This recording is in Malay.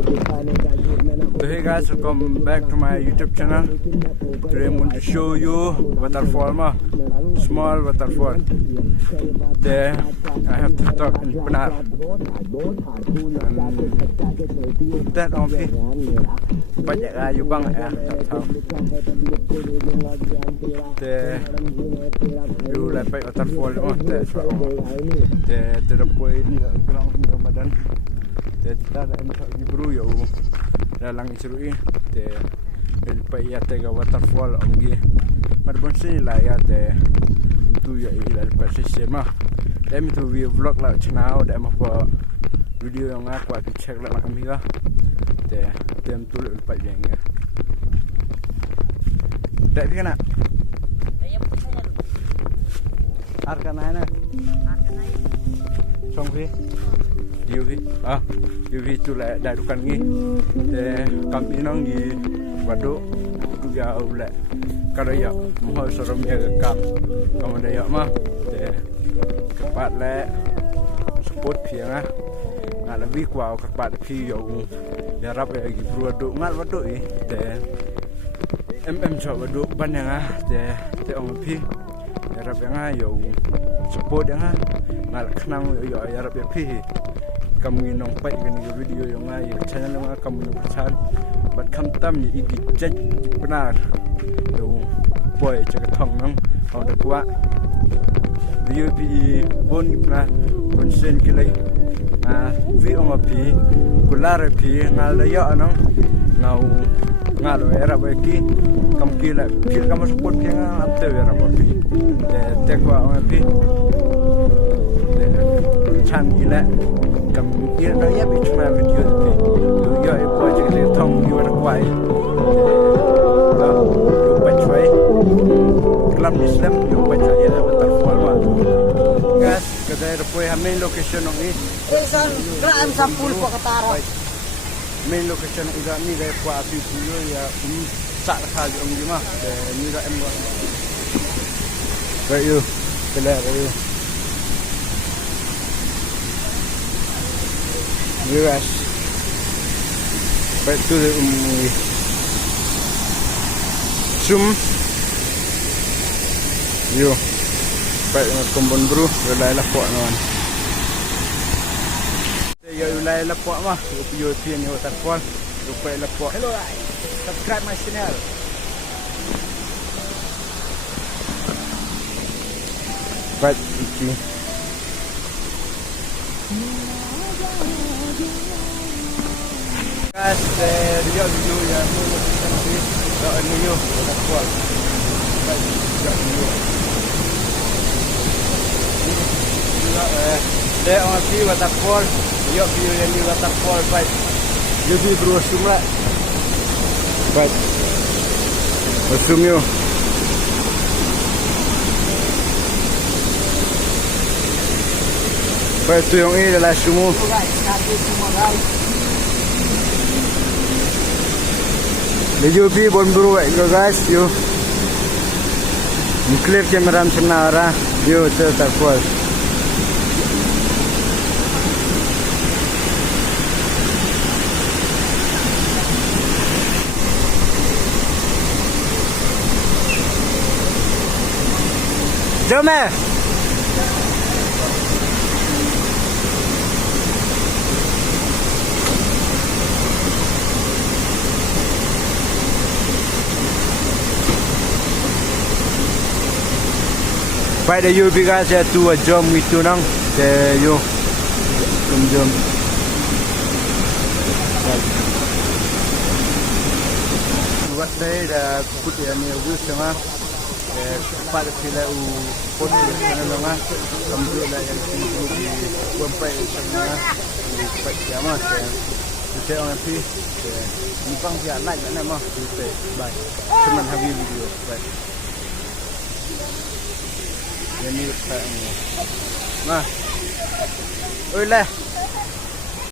So hey guys, welcome back to my YouTube channel. Today I'm going to show you waterfall small waterfall. There I have to stop in Penar. And that on me. Banyak ayu bang tak tahu. There you like waterfall there terdapat ini ground ni Ramadan. Kita ada di Bru ya dalang isrui te lepai ya tega waterfall ongi marbon sini lah ya te tu ya ila lepai sistema dem tu vlog lah channel dem apa video yang aku check lah kami lah te dem tu lepai yang ya tak kena arkanana songri Yuvi tu lah dah dukan ni. Kami nang di waduk tu ya ulat. Kalau ya mohon soromnya kekam. Kamu dah ya mah. Kepat le support piang ah. Ngal lebih kuat kepat pi yang darap lagi waduk ngal waduk ni. Waduk banyak ah. Orang pi darap yang ah yang support yang ah. Ngal kenang ya darap yang pi. Kamu nong pai gani video yang ai channel yang kamu nong pesan bat kam tam ni igi jet benar do boy jaga thong nang au da kwa video pi bon na bon sen kilai vi ong pi kular pi ngal ya nang ngalo era beki kam kila kil kam support ke ngal am te era pi te kwa ong pi chan gila Kami dah ya bicara video ni. Yo ibu aja kita tong di mana kuai. Lupa cuy. Kelam Islam yo baca ya waterfall mah. Guys, kedai depois main location ni. Pesan keraan sampul po katara. Main location ida ni dari kuat api puyo ya sak kali om di mah. Ni dah em buat. Baik yo. Kelar yo. Yes. Baik tu zoom. Yo. Baik kombon bro, relai lapok kawan. Yo relai lapok mah, yo pian yo waterfall, rupai lapok. Hello guys. Subscribe my channel. Baik ini. Guys, dia video yang nanti dah video dah kuat. Baik, dah video. Dia orang pi waterfall, dia video yang di waterfall baik. Jadi berusum lah. Baik. Berusum yo. Baik tu yang ini adalah semua. Video pi bon bro guys yo. Clip kamera macam mana yo terkuat. Jom Baik dah you guys ya tu jom itu nang de yo jom buat day dah put ya ni wis sama pada sila pun sana lama ambil lah yang di sampai sana baik sama saya orang pi ni bang dia like mana mah baik cuman habis video baik yang ni nah oi lah